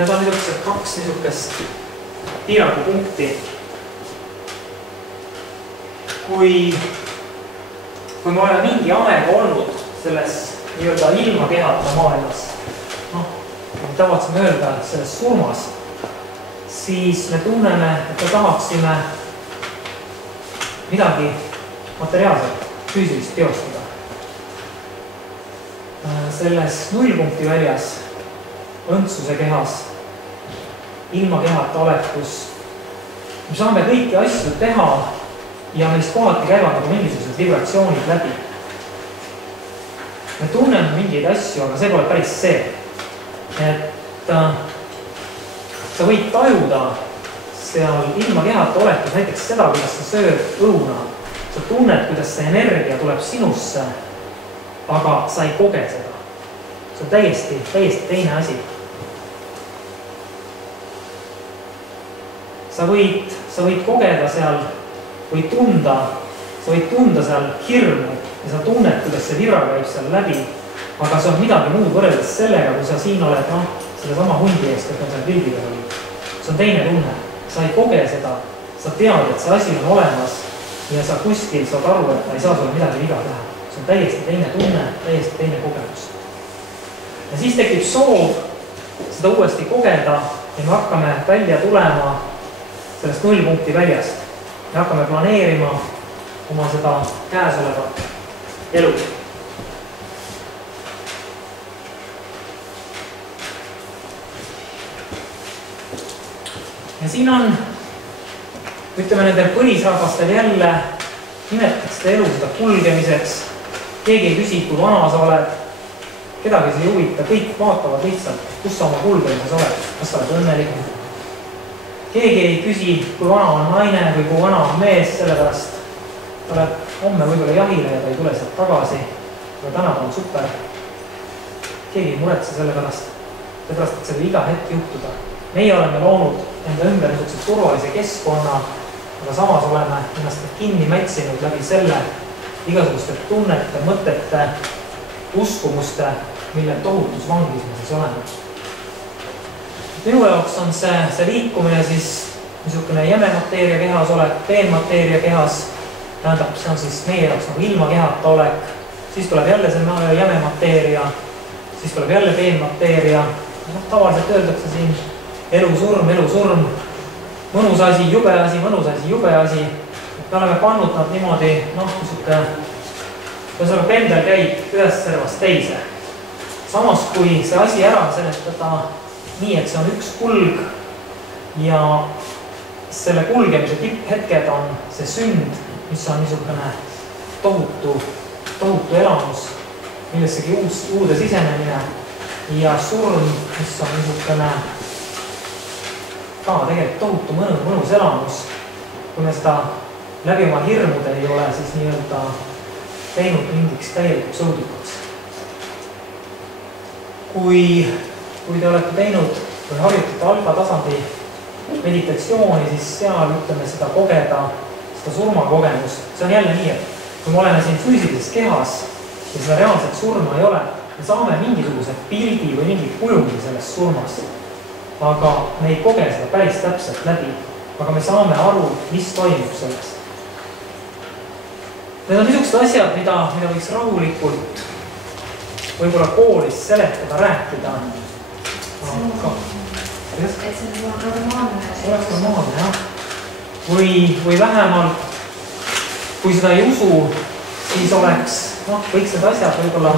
need on niisugused kaks niisugust piirangupunkti. Kui me oleme mingi aega olnud selles nii-öelda ilmakehata maailmas, tavatseme öelda, et selles surmas, siis me tunneme, et me tahaksime midagi materiaalselt, füüsilist teostada. Selles nullpunkti väljas, õndsuse kehas, ilmakehata olekus, me saame kõiki asju teha ja meist kohati käivad nagu mingisugused vibratsioonid läbi. Me tunneme mingeid asju, aga see pole päris see. Et sa võid tajuda seal ilmakehata olekus näiteks seda, kuidas sa sööd õuna. Sa tunned, kuidas see energia tuleb sinusse, aga sa ei koge seda. See on täiesti teine asi. Sa võid kogeda seal või sa võid tunda seal hirmu ja sa tunned, kuidas see vibra käib seal läbi, aga see on midagi muud võrreldes sellega, kui sa siin oled selle sama hundi eest, et on seal pildiga oli. See on teine tunne. Sa ei koge seda, sa tead, et see asi on olemas ja sa kuskil saad aru, et ta ei saa sulle midagi viga teha. See on täiesti teine tunne, täiesti teine kogemus. Ja siis tekib soov seda uuesti kogeda ja me hakkame välja tulema sellest nullpunkti väljast. Me hakkame planeerima oma seda käesolevat elu. Ja siin on, ütleme nendel põlisrahvastel jälle nimetaks seda elu seda kulgemiseks. Keegi ei küsi, kui vana sa oled, kedagi see ei huvita, kõik vaatavad lihtsalt, kus sa oma kulgemises oled, kas sa oled õnnelik. Keegi ei küsi, kui vana on naine või kui vana on mees, sellepärast ta läheb homme võib-olla jahile ja ta ei tule sealt tagasi, aga täna ta on super. Keegi ei muretse sellepärast, et see võib iga hetk juhtuda. Meie oleme loonud enda ümber niisuguse turvalise keskkonna, aga samas oleme ennast kinni mätsinud läbi selle igasuguste tunnete, mõtete, uskumuste, mille tohutus vangis me siis oleme. Minu jaoks on see liikumine siis niisugune jäme mateeria kehas olek, peenmateeria kehas, tähendab, see on siis meie jaoks nagu ilmakehata olek, siis tuleb jälle see jäme mateeria, siis tuleb jälle peenmateeria. Tavaliselt öeldakse siin elu-surm, mõnus asi, jube asi, mõnus asi, jube asi. Me oleme pannud nad niimoodi, ühesõnaga pendel käib ühest servast teise. Samas, kui see asi ära seletada nii, et see on üks kulg ja selle kulgemise tipphetked on see sünd, mis on niisugune tohutu elamus, millessegi uude sisenemine ja surm, mis on niisugune ka tegelikult tohutu mõnus elamus. Kui me seda läbi oma hirmude ei ole siis nii-öelda teinud mingiks täielikuks õudikuks. Kui te olete teinud või harjutate alfatasandi meditatsiooni, siis seal ütleme seda kogeda, seda surmakogemust. See on jälle nii, et kui me oleme siin füüsilises kehas ja seda reaalset surma ei ole, me saame mingisuguse pildi või mingi kujundi sellest surmast, aga me ei koge seda päris täpselt läbi, aga me saame aru, mis toimub sellest. Need on niisugused asjad, mida võiks rahulikult võib-olla koolis seletada, rääkida. Et see on normaalne. See oleks normaalne, jah. Või vähemalt, kui seda ei usu, siis võiks need asjad võib-olla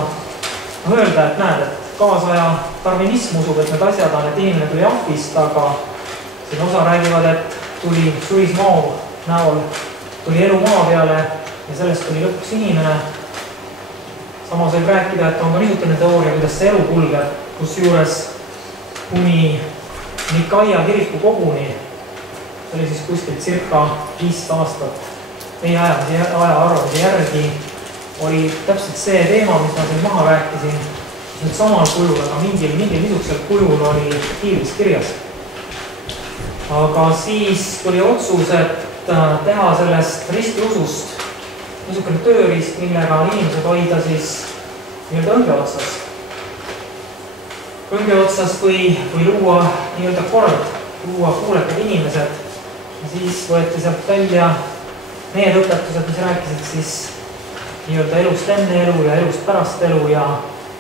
öelda, et näed, et kaasaja darwinism usub, et need asjad on, et inimene tuli ahvist, aga siin osa räägivad, et tuli surismao näol, tuli elu maa peale ja sellest tuli lõpuks inimene. Samas võib rääkida, et on ka niisugune teooria, kuidas see elu kulgeb, kus juures kuni Nikaia kiriku koguni, see oli siis kuskilt circa 5 aastat meie aja arvamise järgi, oli täpselt see teema, mis ma siin maha rääkisin, nüüd samal kujul, aga mingil niisugusel kujul oli kiiris kirjas. Aga siis tuli otsus, et teha sellest ristiusust niisugune tööriist, millega inimesed hoida siis nii-öelda õnge otsas. kõnge otsas, kui luua nii-öelda kord, luua kuulekad inimesed, siis võeti sealt välja need õpetused, mis rääkisid siis nii-öelda elust enne elu ja elust pärast elu ja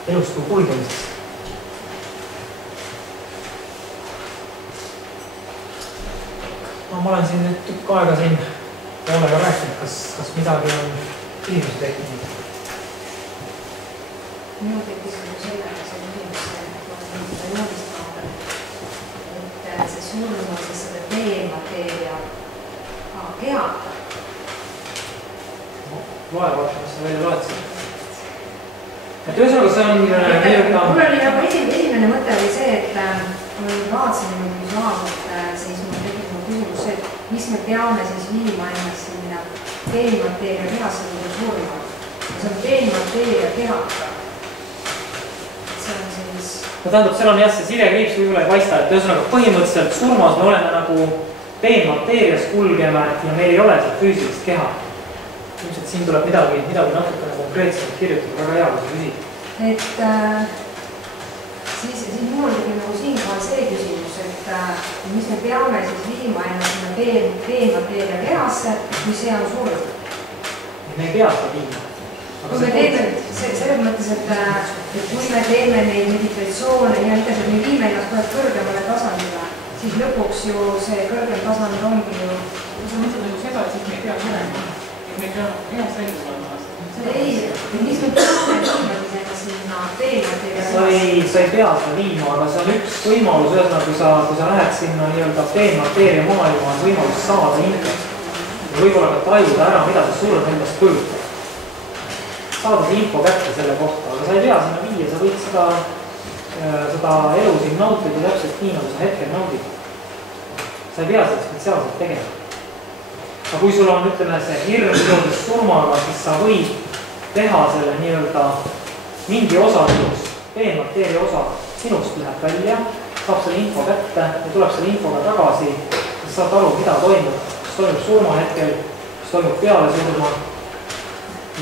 elust kui kulgemisest. No, ma olen siin nüüd tükk aega siin poolega rääkinud, kas midagi on küsimusi tekkinud? Minu tekkis sellega see inimese joodist vaadata, et see surm on siis selle B-mateeria kehata. Loe vaata, mis sa välja loetsid. Et ühesõnaga see on... Mul oli nagu esimene mõte oli see, et kui vaatasin visuaalselt, siis mul tekib küsimus see, et mis me peame siis viima ennast sinna B-mateeria kehasse või surma. See on B-mateeria kehata. No tähendab, seal on jah, see sirjakriips võib-olla ei paista, et ühesõnaga põhimõtteliselt surmas me oleme nagu B-mateerias kulgeme ja meil ei ole seal füüsilist keha. Ilmselt siin tuleb midagi natukene konkreetselt kirjutada, väga hea, kui sa küsid. Et siis mul oli nagu siinkohal see küsimus, et mis me peame siis viima ennast sinna B-mateeria kehasse, kui see on surm. Me ei pea seda viima. Kui me teeme selles mõttes, et kui me teeme neid meditatsioone ja mida me viime ennast kohe kõrgemale tasandile, siis lõpuks ju see kõrgem tasand ongi ju... Sa mõtled nagu seda, et siis me ei pea surema, et me ei pea heast välja tulema. Ei, mis me peame viima sinna B-mateeria kehasse? Sa ei pea seda viima, aga see on üks võimalus, ühesõnaga kui sa lähed sinna nii-öelda B-mateeria maailma, on võimalus saada infot. Ja võib-olla ka tajuda ära, mida see surm endast kujutab. Saada see info kätte selle kohta, aga sa ei pea sinna viia, sa võid seda elu siin nautida täpselt nii, nagu sa hetkel naudid. Sa ei pea seda spetsiaalselt tegema. Aga kui sul on, ütleme, see hirm seoses surmaga, siis sa võid teha selle nii-öelda mingi osa sinust, B-mateeria osa sinust läheb välja, saab selle info kätte ja tuleb selle infoga tagasi, siis saad aru, mida toimub, mis toimub surma hetkel, mis toimub peale surma.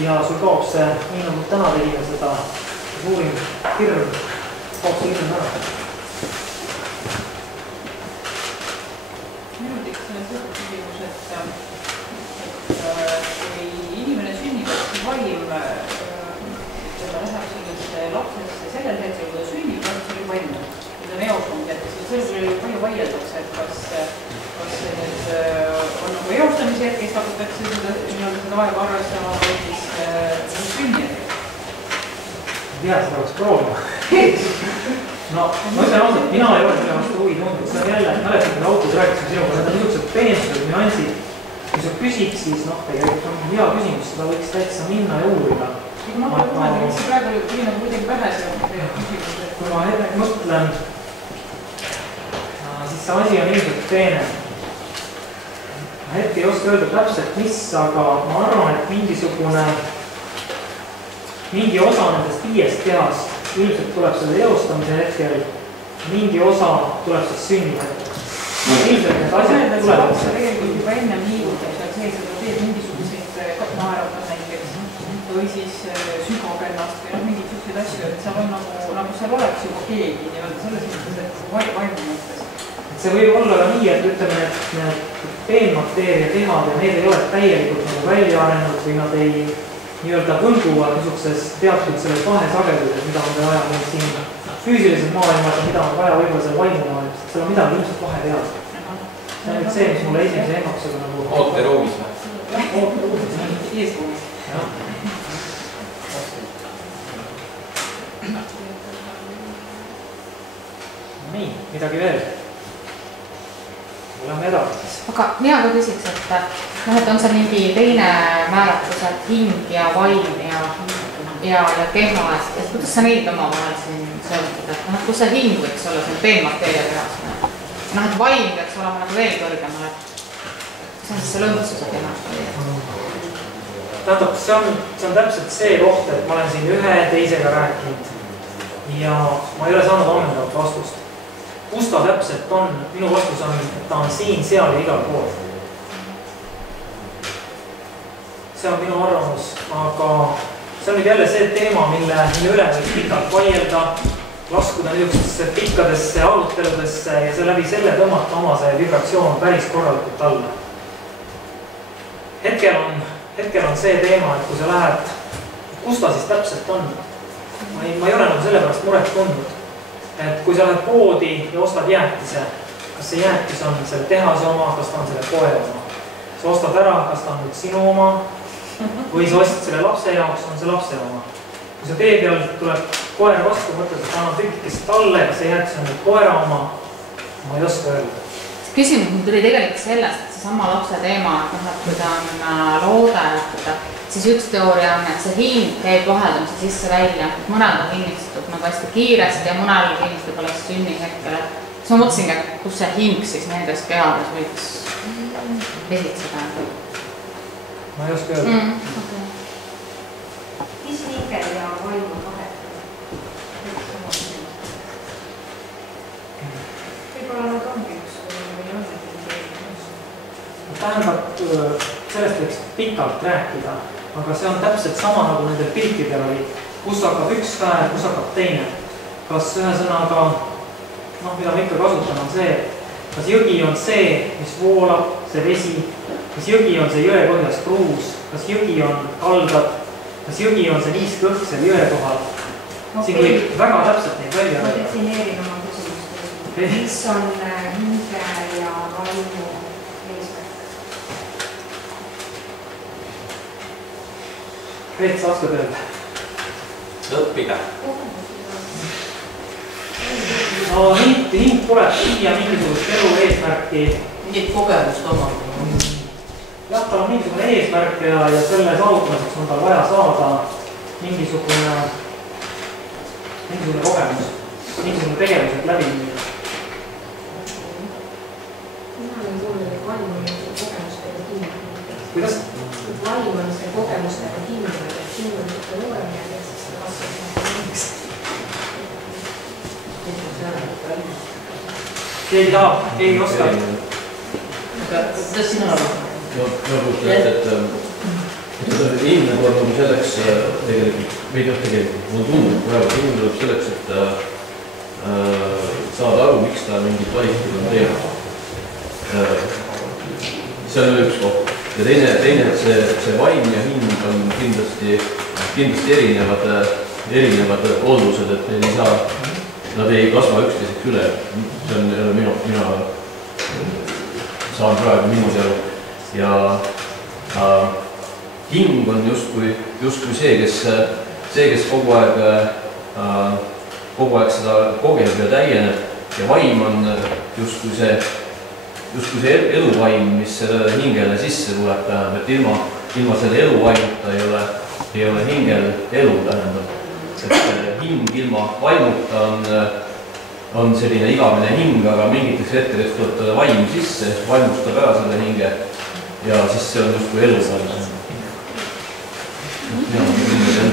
Ja sul kaob see, nii nagu täna tegime seda suurim hirm, kaob see hirm ära. Minul tekkis selle küsimus, et kui inimene sünnib, siis vaim läheb sellesse lapsesse sellel hetkel, kui ta sünnib, siis oli vaim. Kui ta on eosund, et selles oli palju vaieldakse, et kas see nüüd on nagu eostamise hetkest hakatakse seda aega arvestama või siis sünni hetkest. Ei tea, seda oleks proovima. No, ma ütlen ausalt, mina ei ole selle vastu huvi tundnud, see on jälle, mäletad, kui autos rääkisime sinuga, need on niisugused peenused, nüansid. Kui sa küsid, siis tegelikult on hea küsimus, seda võiks täitsa minna ja uurida. Ma mõtlen, mis see praegu tuli nagu kuidagi pähe see küsimus. Kui ma hetk mõtlen, siis see asi on ilmselt peene. Hetk ei oska öelda täpselt mis, aga ma arvan, et mingi osa nendest 5 kehast ilmselt tuleb selle eostamise hetkel, mingi osa tuleb siis sünni hetkel. Ilmselt need asjad tulevad. See tegelikult juba enne liigutab seal sees, et ta teeb mingisuguseid naerata näiteks või siis sügab ennast või mingid sellised asju, et seal on nagu seal oleks juba keegi nii-öelda selles mõttes, et vaimu mõttes. See võib olla ka nii, et ütleme, et need B-mateeria kehad ja need ei ole täielikult nagu välja arenenud või nad ei nii-öelda võlguvad niisuguses teatud selles vahesageduses, mida on vaja meil siin füüsiliselt maailmas ja mida on vaja võib-olla seal vaimu maailmas. Seal on midagi ilmselt vahe teada. See on nüüd see, mis mulle esimese ennustusega nagu... Ooteruumis või? Jah, ooteruumis, eesruumis. Nii, midagi veel? Lähme edasi. Aga mina ka küsiks, et on see mingi teine määratlus, et hing ja vaim ja keha, et kuidas sa neid omavahel siin seotud, et kus see hing võiks olla siin B-mateeria kehas? Et vaim peaks olema nagu veel kõrgemal, et see on siis see lõõmsuse keha. Tähendab, see on täpselt see koht, et ma olen siin ühe teisega rääkinud ja ma ei ole saanud ammendavat vastust. Kus ta täpselt on? Minu vastus on, et ta on siin, seal ja igal pool. See on minu arvamus, aga see on nüüd jälle see teema, mille üle võib pikalt vaielda. laskuda niisugustesse pikkadesse aruteludesse ja läbi selle tõmmata oma see vibratsioon päris korralikult alla. Hetkel on see teema, et kui sa lähed, kus ta siis täpselt on? Ma ei ole nagu selle pärast muret tundnud. Et kui sa lähed poodi ja ostad jäätise, kas see jäätis on selle tehase oma, kas ta on selle poe oma? Sa ostad ära, kas ta on nüüd sinu oma või sa ostad selle lapse jaoks, on see lapse oma. Kui sa tee peal tuleb koera vastu, mõtled, et annab tükikest talle, kas see jäätis on nüüd koera oma, ma ei oska öelda. Küsimus mul tuli tegelikult sellest, et see sama lapse teema, et kui ta on loode, siis üks teooria on, et see hing käib vaheldamise sisse välja. Mõnel on kinnistatud nagu hästi kiiresti ja mõnel kinnistatud oleks sünnihetkel. Siis ma mõtlesingi, et kus see hing siis nendes kehades võiks esitseda. Ma ei oska öelda. Mis hinge ja vaimu vahet? Võib-olla nad ongi üks või on tähendab, sellest võiks pikalt rääkida, aga see on täpselt sama nagu nendel piltidel oli, kus hakkab üks käe, kus hakkab teine. Kas ühesõnaga, mida ma ikka kasutan, on see, kas jõgi on see, mis voolab, see vesi, kas jõgi on see jõe põhjas kruus, kas jõgi on kaldad, kas jõgi on see niiskõhk seal jõe kohal. Siin võib väga täpselt neid välja öelda. Ma defineerin oma küsimust. Mis on hinge ja vaimu eesmärk? Reet, sa oskad öelda? Õppida. No hing tuleb siia mingisugust elu eesmärki. Mingit kogemust oma. Jah, tal on mingisugune eesmärk ja selle saavutamiseks on tal vaja saada mingisugune kogemus, mingisugune tegevused läbi viia. Mina olen kuulnud, et vaim on see kogemustega hinnatud. Kuidas? Vaim on see kogemustega hinnatud, et siin on ikka loemine ja siis seda vastab. Keegi tahab, keegi oskab. Kuidas sina arvad? Nagu ütled, et inimene tuleb nagu selleks tegelikult, mul tundub praegu, inimene tuleb selleks, et saada aru, miks ta mingid valikud on teenud. See on üks koht. Ja teine, et see vaim ja hing on kindlasti erinevad oldused, et nad ei kasva üksteiseks üle. See on mina saan praegu niimoodi aru. Ja hing on justkui see, kes kogu aeg seda kogeb ja täieneb ja vaim on justkui see eluvaim, mis selle hingele sisse tuleb, tähendab, et ilma selle eluvaimuta ei ole hingel elu, tähendab. Et hing ilma vaimuta on selline igavene hing, aga mingites hetkedeks tuleb talle vaim sisse, vaimustab ära selle hinge ja siis see on justkui elu talle.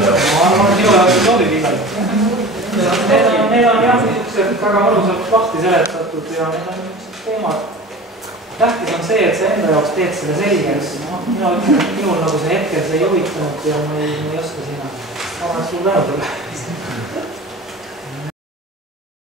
Ma arvan, et minu jaoks sobib igal. Need on jah niisugused väga valusalt lahti seletatud ja need on niisugused teemad. Tähtis on see, et sa enda jaoks teed selle selgeks. Mina ütlen, et minul nagu see hetkel see ei huvitanud ja ma ei oska sinna. Ma olen sul tänu selle.